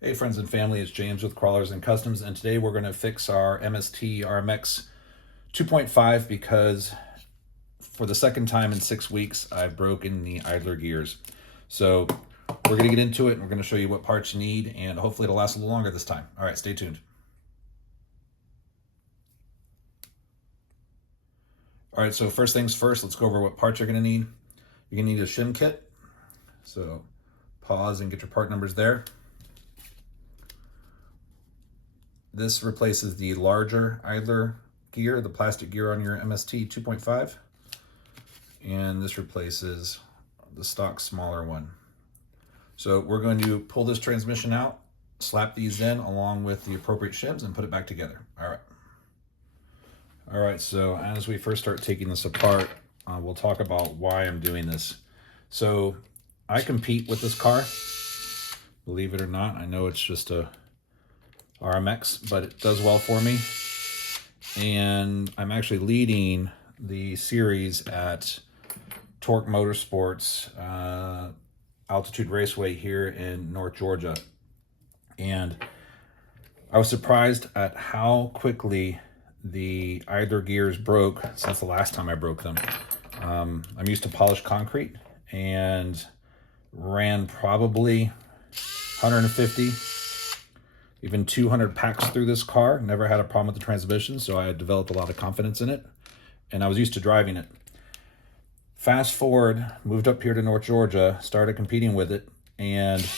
Hey friends and family, it's James with Crawlers and Customs, and today we're going to fix our MST RMX 2.5 because for the second time in 6 weeks I've broken the idler gears. So we're going to get into it and we're going to show you what parts you need, and hopefully it'll last a little longer this time. All right, stay tuned. All right, so first things first, let's go over what parts you're going to need. You're going to need a shim kit. So pause and get your part numbers there. This replaces the larger idler gear, the plastic gear on your MST 2.5. And this replaces the stock smaller one. So we're going to pull this transmission out, slap these in along with the appropriate shims, and put it back together. All right, so as we first start taking this apart, we'll talk about why I'm doing this. So I compete with this car, believe it or not. I know it's just a RMX, but it does well for me. And I'm actually leading the series at Torque Motorsports Altitude Raceway here in North Georgia. And I was surprised at how quickly the idler gears broke since the last time I broke them. I'm used to polished concrete and ran probably 150 even 200 packs through this car. Never had a problem with the transmission, so I had developed a lot of confidence in it, and I was used to driving it. Fast forward, moved up here to North Georgia, started competing with it, and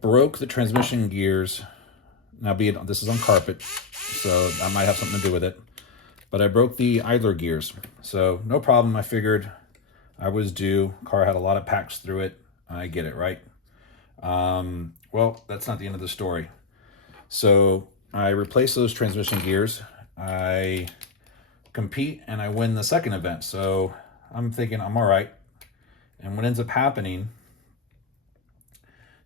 broke the transmission gears. Now, this is on carpet, so that might have something to do with it, but I broke the idler gears. So no problem. I figured I was due. Car had a lot of packs through it. I get it, right? Well, that's not the end of the story. So I replace those transmission gears. I compete and I win the second event. So I'm thinking I'm all right. And what ends up happening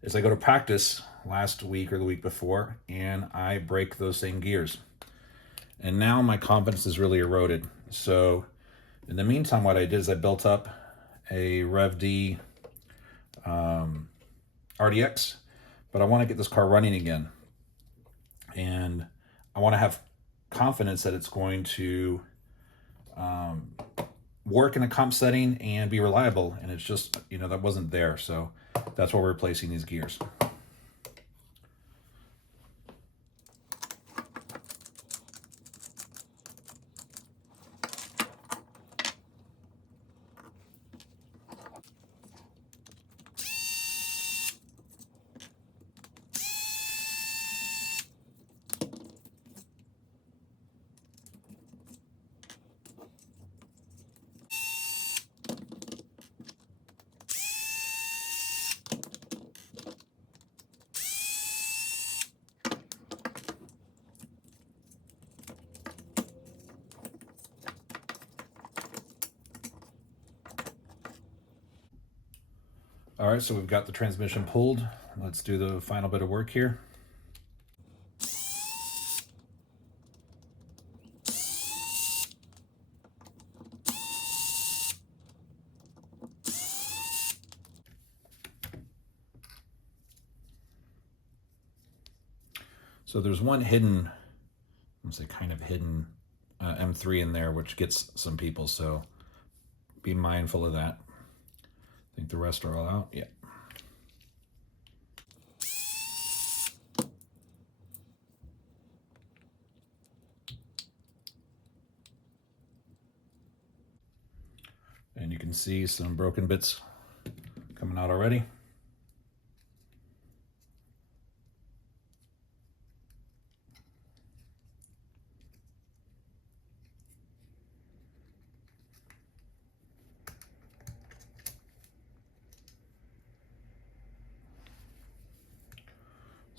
is I go to practice last week or the week before, and I break those same gears. And now my confidence is really eroded. So in the meantime, what I did is I built up a Rev D RDX, but I want to get this car running again. And I want to have confidence that it's going to work in a comp setting and be reliable. And it's just, that wasn't there. So that's why we're replacing these gears. All right, so we've got the transmission pulled. Let's do the final bit of work here. So there's one hidden, I'm say kind of hidden M3 in there, which gets some people, so be mindful of that. I think the rest are all out. Yeah. And you can see some broken bits coming out already.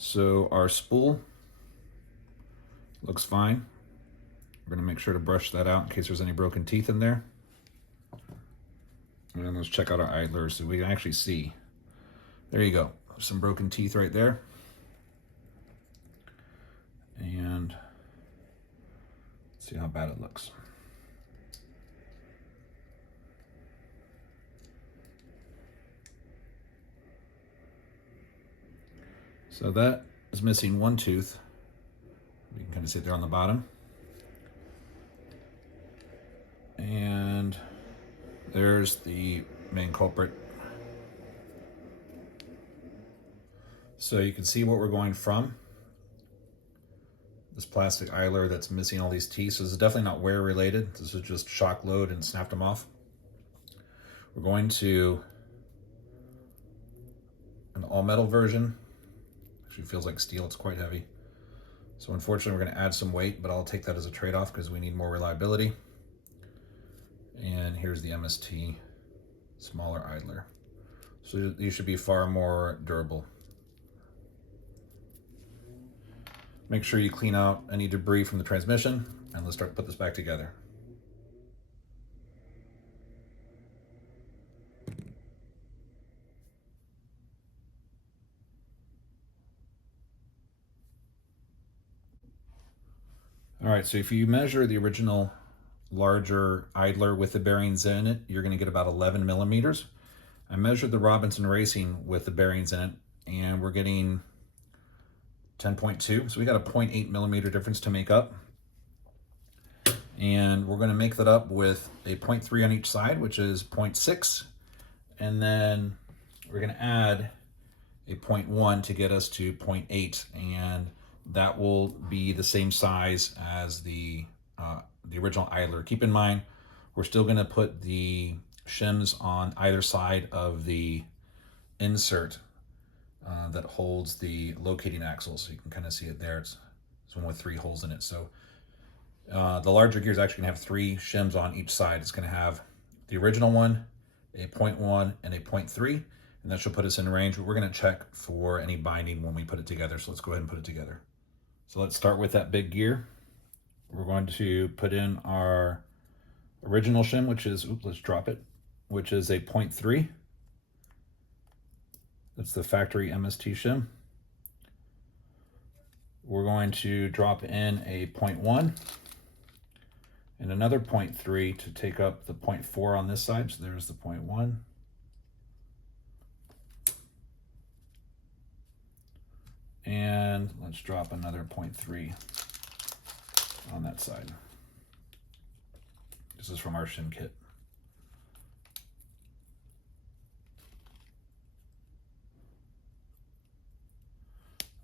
So our spool looks fine. We're going to make sure to brush that out in case there's any broken teeth in there. And then let's check out our idlers so we can actually see. There you go. Some broken teeth right there. And let's see how bad it looks. So that is missing one tooth. You can kind of see it there on the bottom. And there's the main culprit. So you can see what we're going from. This plastic idler that's missing all these teeth. So this is definitely not wear related. This is just shock load and snapped them off. We're going to an all metal version. Actually feels like steel, it's quite heavy. So unfortunately we're going to add some weight, but I'll take that as a trade-off because we need more reliability. And here's the MST smaller idler. So these should be far more durable. Make sure you clean out any debris from the transmission, and let's start to put this back together. All right, so if you measure the original larger idler with the bearings in it, you're going to get about 11 millimeters. I measured the Robinson Racing with the bearings in it, and we're getting 10.2. So we got a 0.8 millimeter difference to make up. And we're going to make that up with a 0.3 on each side, which is 0.6. And then we're going to add a 0.1 to get us to 0.8. And that will be the same size as the original idler. Keep in mind, we're still going to put the shims on either side of the insert that holds the locating axle. So you can kind of see it there. It's one with 3 holes in it. So the larger gear is actually going to have 3 shims on each side. It's going to have the original one, a 0.1, and a 0.3, and that should put us in range. We're going to check for any binding when we put it together. So let's go ahead and put it together. So let's start with that big gear. We're going to put in our original shim, which is, let's drop it, which is a 0.3. That's the factory MST shim. We're going to drop in a 0.1 and another 0.3 to take up the 0.4 on this side. So there's the 0.1. And let's drop another 0.3 on that side. This is from our shim kit.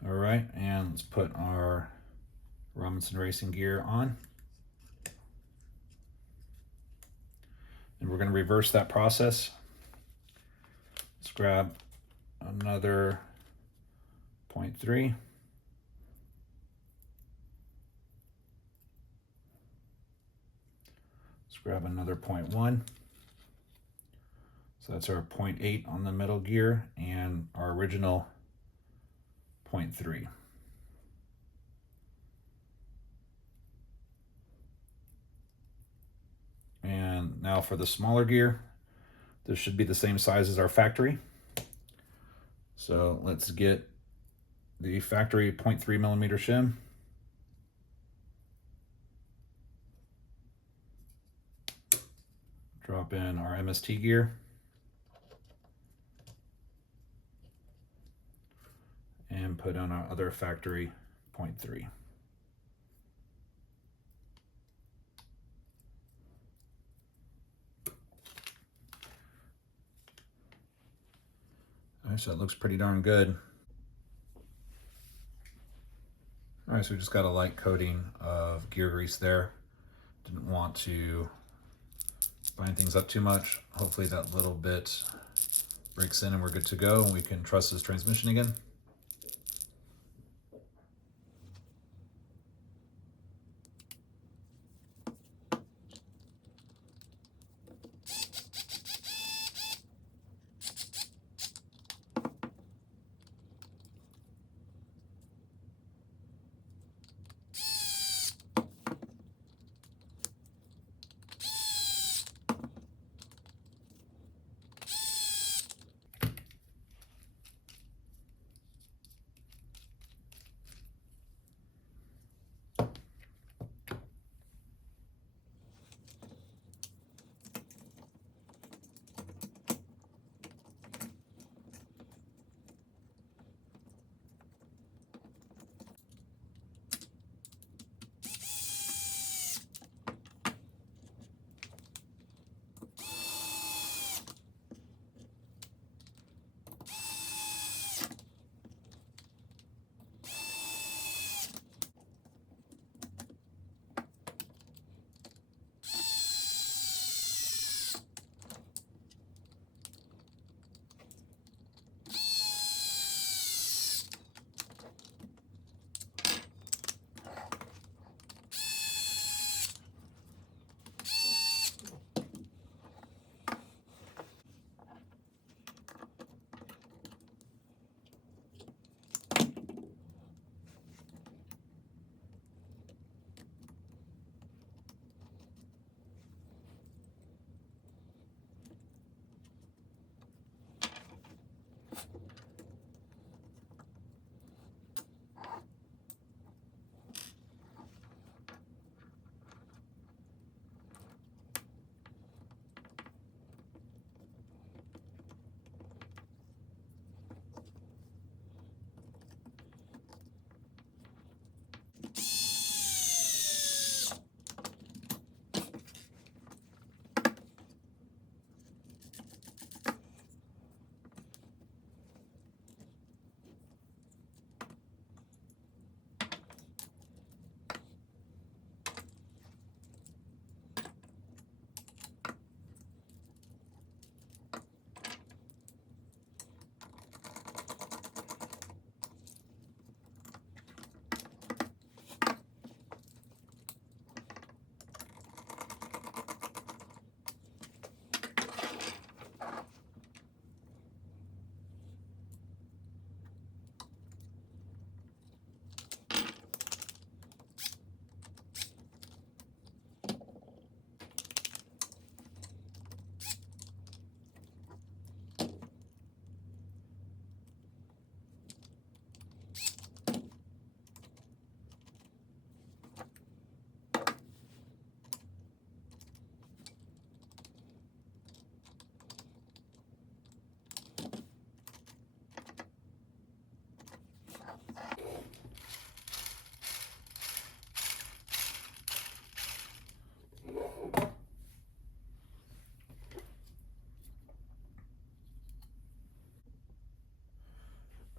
All right, and let's put our Robinson Racing gear on. And we're going to reverse that process. Let's grab another 0.3. Let's grab another 0.1. So that's our 0.8 on the middle gear and our original 0.3. And now for the smaller gear, this should be the same size as our factory. So let's get the factory 0.3 millimeter shim. Drop in our MST gear. And put on our other factory 0.3. All right, so it looks pretty darn good. All right, so we just got a light coating of gear grease there. Didn't want to bind things up too much. Hopefully that little bit breaks in and we're good to go and we can trust this transmission again.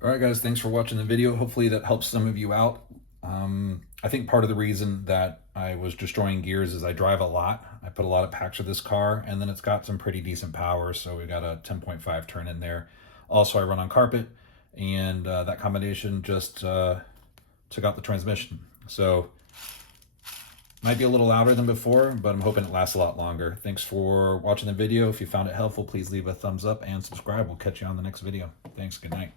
All right, guys, thanks for watching the video. Hopefully that helps some of you out. I think part of the reason that I was destroying gears is I drive a lot. I put a lot of packs with this car, and then it's got some pretty decent power, so we got a 10.5 turn in there. Also, I run on carpet, and that combination just took out the transmission. So might be a little louder than before, but I'm hoping it lasts a lot longer. Thanks for watching the video. If you found it helpful, please leave a thumbs up and subscribe. We'll catch you on the next video. Thanks. Good night.